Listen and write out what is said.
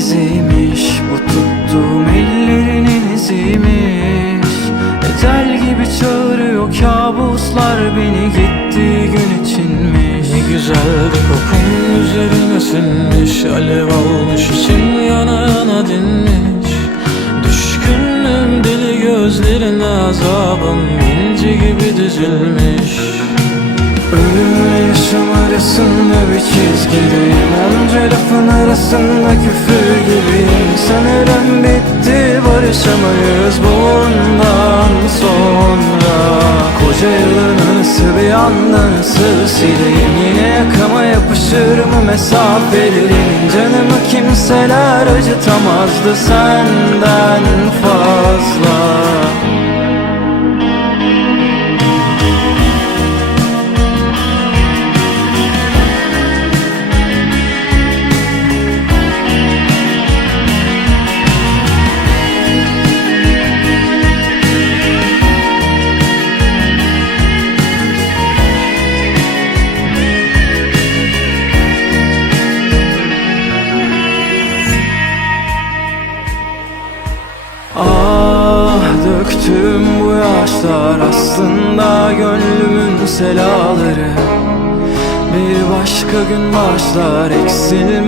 iziymiş Bu tuttuğum ellerinin iziymiş. Ecel gibi çağırıyor kabuslar Beni gittiği gün içinmiş. Ne güzel bir kokun üzerine sinmiş Alev almış için yana yana dinmiş. Düşkünüm deli gözlerine azabım inci gibi dizilmiş. Ölümle yaşam arasında bir lafın arasında küfür gibiyim Sanırım bitti barışamayız bundan sonra. Koca yılın anısı bir anda nasıl sileyim Yine yakama yapışır mı mesafelerin Canımı kimseler acıtamazdı senden fazla Ah döktüm bu yaşlar aslında gönlümün selaları. Bir başka gün başlar eksilmez